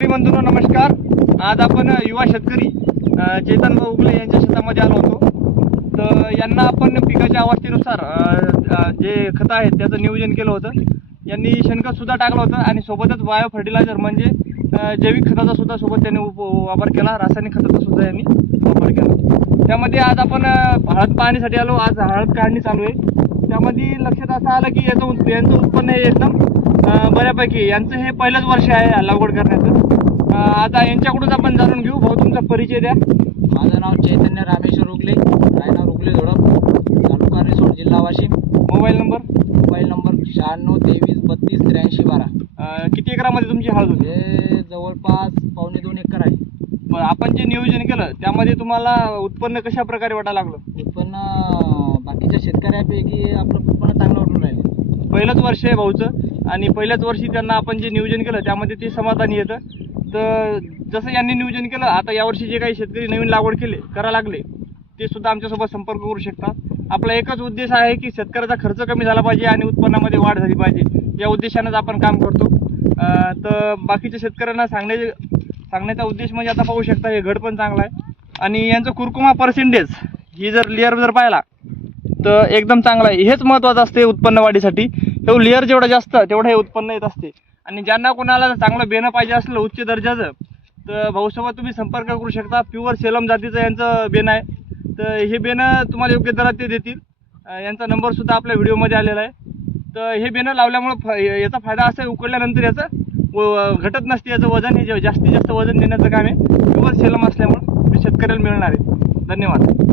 शेतकरी बंधूंनो नमस्कार. आज आपण युवा शेतकरी चेतन भाऊ उगले यांच्या शेतामध्ये आलो होतो. तर यांना आपण पिकाच्या अवस्थेनुसार जे खतं आहेत त्याचं नियोजन केलं होतं. यांनी शेणखतसुद्धा टाकलं होतं आणि सोबतच बायो फर्टिलायझर म्हणजे जैविक खताचा सुद्धा सोबत त्यांनी उप वापर केला. रासायनिक खताचा सुद्धा यांनी वापर केला. त्यामध्ये आज आपण हळद पाहण्यासाठी आलो. आज हळद काढणी चालू आहे. त्यामध्ये लक्षात असं आलं की याचं यांचं उत्पन्न हे एकदम बऱ्यापैकी यांचं हे पहिलंच वर्ष आहे लागवड करण्याचं. आता यांच्याकडून आपण जाणून घेऊ. भाऊ तुमचा परिचय द्या. माझं नाव चैतन्य रामेश्वर उगले. रायनाव उगले झोडप तालुका रिसोड जिल्हा Washim. Mobile number? Mobile number शहाण्णव तेवीस बत्तीस त्र्याऐंशी बारा. किती एकरामध्ये तुमची हळद होती हे जवळपास पावणे दोन एकर आहे. आपण जे नियोजन केलं त्यामध्ये तुम्हाला उत्पन्न कशा प्रकारे वाटायला लागलं? उत्पन्न बाकीच्या शेतकऱ्यापैकी आपलं उत्पन्न चांगलं वाटून राहिलं. पहिलंच वर्ष आहे भाऊचं. आणि पहिल्याच वर्षी त्यांना आपण जे नियोजन केलं त्यामध्ये ते समाधानी येतं तर जसं यांनी नियोजन केलं आता यावर्षी जे काही शेतकरी नवीन लागवड केले करा लागले ते सुद्धा आमच्यासोबत संपर्क करू शकतात. आपला एकच उद्देश आहे की शेतकऱ्याचा खर्च कमी झाला पाहिजे आणि उत्पन्नामध्ये वाढ झाली पाहिजे. या उद्देशानंच आपण काम करतो. तर बाकीच्या शेतकऱ्यांना सांगण्याचे सांगण्याचा उद्देश म्हणजे आता पाहू शकता हे घड पण चांगला आहे. आणि यांचं कुरकुमा पर्सेंटेज ही जर लेअर जर पाहिला तर एकदम चांगला आहे. हेच महत्त्वाचं असते उत्पन्न वाढीसाठी. हे लेअर जेवढं जास्त तेवढं हे उत्पन्न येत असते. आणि ज्यांना कोणाला चांगलं बेणं पाहिजे असलं उच्च दर्जाचं तर भाऊसोबत तुम्ही संपर्क करू शकता. प्युअर सेलम जातीचं यांचं बेन आहे. तर हे बेणं तुम्हाला योग्य दरात ते देतील. यांचा नंबरसुद्धा आपल्या व्हिडिओमध्ये आलेला आहे. तर हे बेणं लावल्यामुळं फ याचा फायदा असा आहे उकडल्यानंतर याचं व- घटत नसते. याचं वजन हे जास्तीत जास्त वजन देण्याचं काम आहे. प्युअर सेलम असल्यामुळं शेतकऱ्याला मिळणार आहे. धन्यवाद.